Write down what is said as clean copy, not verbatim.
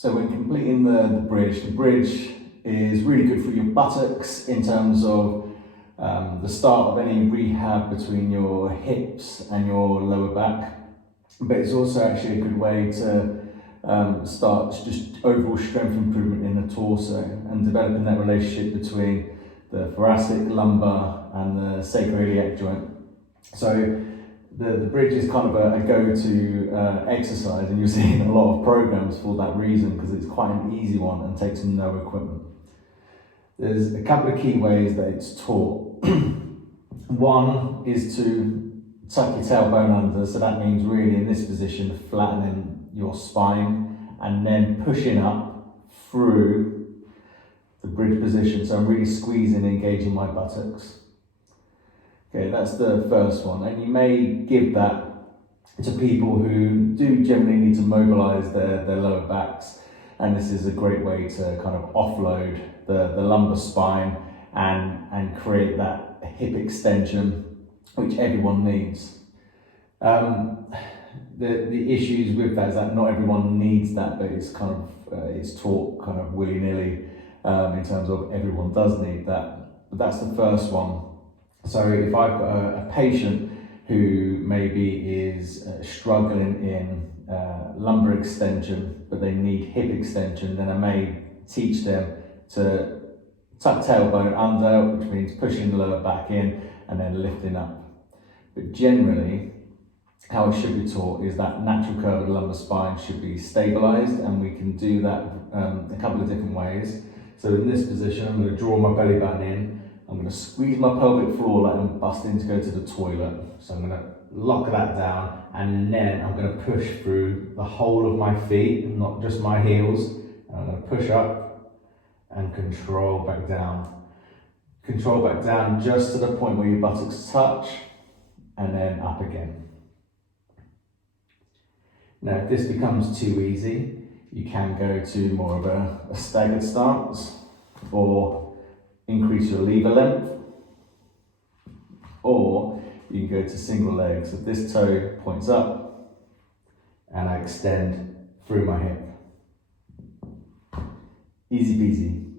So when completing the bridge is really good for your buttocks in terms of the start of any rehab between your hips and your lower back. But it's also actually a good way to start just overall strength improvement in the torso and developing that relationship between the thoracic, lumbar and the sacroiliac joint. So the bridge is kind of a go-to exercise, and you'll see in a lot of programs for that reason, because it's quite an easy one and takes no equipment. There's a couple of key ways that it's taught. One is to tuck your tailbone under, so that means really in this position flattening your spine and then pushing up through the bridge position. So I'm really squeezing and engaging my buttocks. Okay, that's the first one, and you may give that to people who do generally need to mobilize their lower backs, and this is a great way to kind of offload the lumbar spine and create that hip extension, which everyone needs. The issues with that is that not everyone needs that, but it's kind of it's taught kind of willy-nilly in terms of everyone does need that. But that's the first one. So if I've got a patient who maybe is struggling in lumbar extension, but they need hip extension, then I may teach them to tuck tailbone under, which means pushing the lower back in and then lifting up. But generally, how it should be taught is that natural curve of the lumbar spine should be stabilized, and we can do that a couple of different ways. So in this position, I'm going to draw my belly button in. I'm going to squeeze my pelvic floor like I'm busting to go to the toilet. So I'm going to lock that down, and then I'm going to push through the whole of my feet, not just my heels. And I'm going to push up and control back down. Control back down just to the point where your buttocks touch, and then up again. Now, if this becomes too easy, you can go to more of a staggered stance, or increase your lever length, or you can go to single leg. So this toe points up and I extend through my hip. Easy peasy.